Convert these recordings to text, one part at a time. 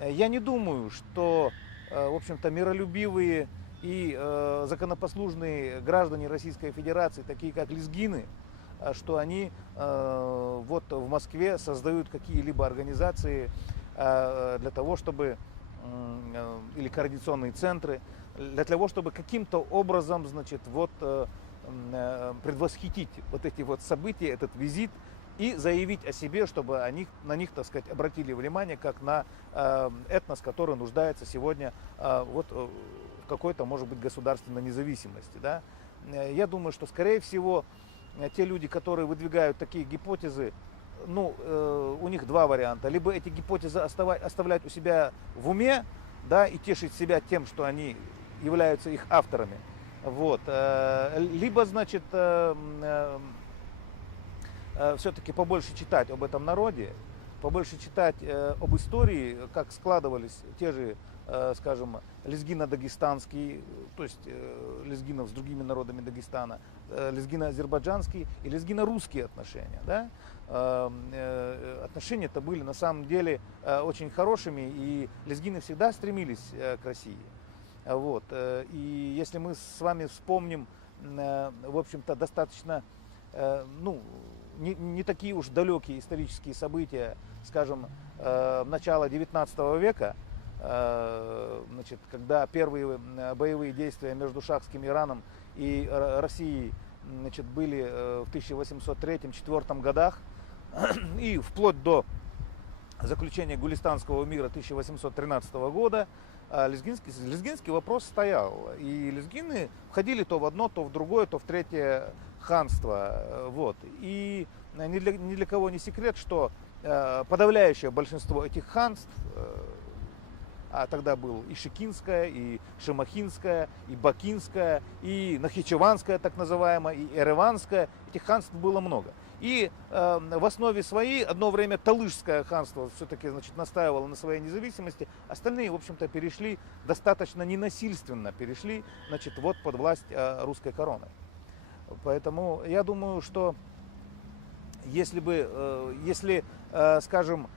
Я не думаю, что, в общем-то, миролюбивые и законопослушные граждане Российской Федерации, такие как лезгины, что они вот в Москве создают какие-либо организации для того, чтобы или координационные центры для того, чтобы каким-то образом, значит, вот предвосхитить вот эти вот события, этот визит и заявить о себе, чтобы на них, так сказать, обратили внимание как на этнос, который нуждается сегодня вот в какой-то, может быть, государственной независимости, да. Я думаю, что, скорее всего, те люди, которые выдвигают такие гипотезы, ну, у них два варианта. Либо эти гипотезы оставлять у себя в уме, да, и тешить себя тем, что они являются их авторами. Вот. Либо, значит, все-таки побольше читать об этом народе, побольше читать об истории, как складывались те же, скажем, лезгино-дагестанские, то есть лезгинов с другими народами Дагестана, лезгино-азербайджанские и лезгино-русские отношения. Да? Отношения-то были на самом деле очень хорошими, и лезгины всегда стремились к России. Вот. И если мы с вами вспомним, в общем-то, достаточно, ну, не такие уж далекие исторические события, скажем, начала 19 века, значит, когда первые боевые действия между шахским Ираном и Россией, значит, были в 1803-1804 годах, и вплоть до заключения Гулистанского мира 1813 года, лезгинский вопрос стоял. И лезгины входили то в одно, то в другое, то в третье ханство. Вот. И ни для кого не секрет, что подавляющее большинство этих ханств, а тогда был и Шикинское, и Шемахинское, и Бакинское, и Нахичеванское, так называемое, и Эреванское. Этих ханств было много. И в основе своей одно время Талышское ханство все-таки, значит, настаивало на своей независимости. Остальные, в общем-то, перешли достаточно ненасильственно, перешли, значит, вот под власть русской короны. Поэтому я думаю, что если, скажем,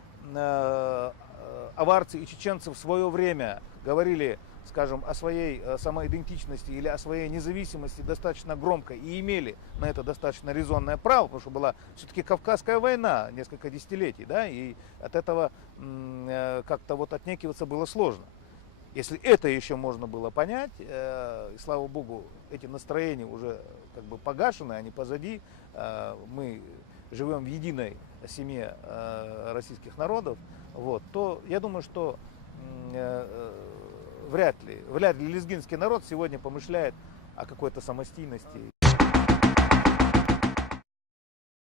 аварцы и чеченцы в свое время говорили, скажем, о своей самоидентичности или о своей независимости достаточно громко и имели на это достаточно резонное право, потому что была все-таки Кавказская война несколько десятилетий, да, и от этого как-то вот отнекиваться было сложно. Если это еще можно было понять, и слава богу, эти настроения уже как бы погашены, они позади, мы живем в единой семье российских народов, вот, то я думаю, что вряд ли лезгинский народ сегодня помышляет о какой-то самостийности.